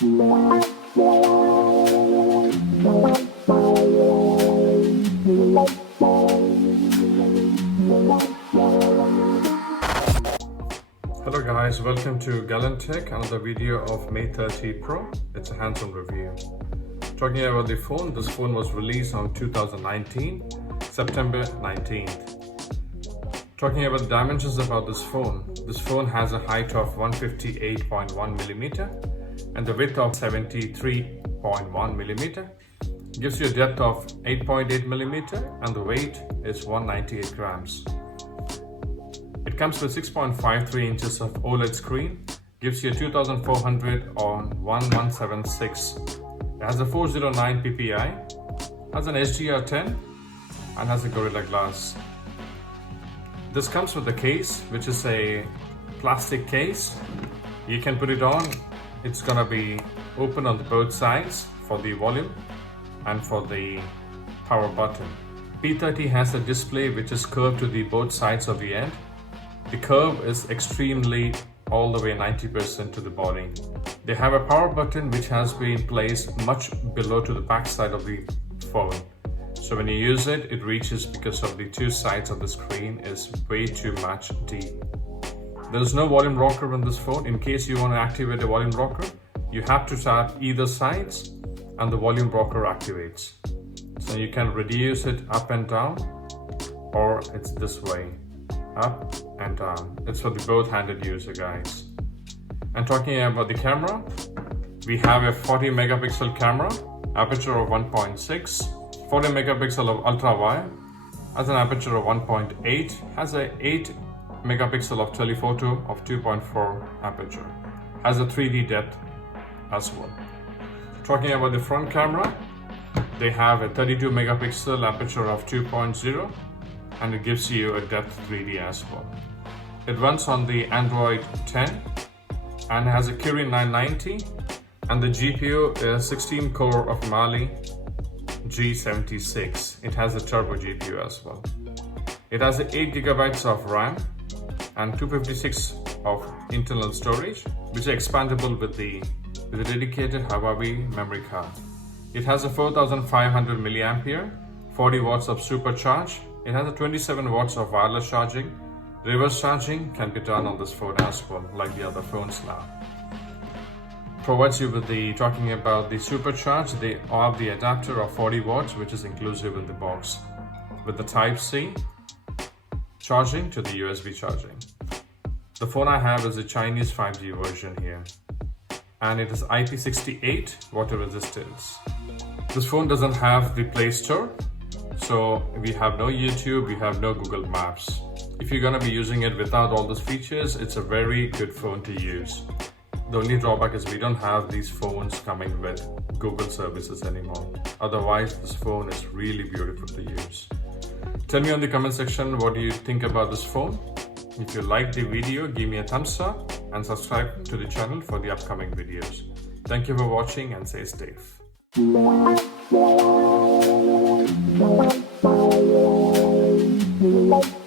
Hello guys, welcome to Gallant Tech, another video of Mate30 Pro. It's a hands-on review. Talking about the phone, this phone was released on 2019, September 19th. Talking about the dimensions about this phone has a height of 158.1 millimeter and the width of 73.1 millimeter. Gives you a depth of 8.8 millimeter and the weight is 198 grams. It comes with 6.53 inches of OLED screen, gives you a 2400 on 1176. It has a 409 ppi, has an HDR10 and has a Gorilla Glass. This comes with a case, which is a plastic case. You can put it on. It's gonna be open on both sides for the volume and for the power button. P30 has a display which is curved to the both sides of the end. The curve is extremely all the way 90% to the body. They have a power button which has been placed much below to the back side of the phone. So when you use it, it reaches because of the two sides of the screen is way too much deep. There is no volume rocker on this phone. In case you want to activate a volume rocker, you have to tap either sides and the volume rocker activates. So you can reduce it up and down, or it's this way, up and down. It's for the both-handed user, guys. And talking about the camera, we have a 40 megapixel camera, aperture of 1.6, 40 megapixel of ultra wide, has an aperture of 1.8, has a 8 megapixel of telephoto of 2.4 aperture, has a 3D depth as well. Talking about the front camera, they have a 32 megapixel aperture of 2.0 and it gives you a depth 3D as well. It runs on the Android 10 and has a Kirin 990 and the GPU is 16 core of Mali G76. It has a turbo GPU as well. It has 8 gigabytes of RAM and 256 of internal storage, which is expandable with a dedicated Huawei memory card. It has a 4500 milliampere, 40 watts of supercharge. It has a 27 watts of wireless charging. Reverse charging can be done on this phone as well, like the other phones now. Provides you with the, talking about the supercharge, they have the adapter of 40 watts, which is inclusive in the box, with the Type-C charging to the USB charging. The phone I have is a Chinese 5G version here, and it is IP68 water resistance. This phone doesn't have the Play Store, so we have no YouTube, we have no Google Maps. If you're gonna be using it without all those features, it's a very good phone to use. The only drawback is we don't have these phones coming with Google services anymore. Otherwise, this phone is really beautiful to use. Tell me on the comment section what do you think about this phone. If you like the video, give me a thumbs up and subscribe to the channel for the upcoming videos. Thank you for watching and stay safe. Like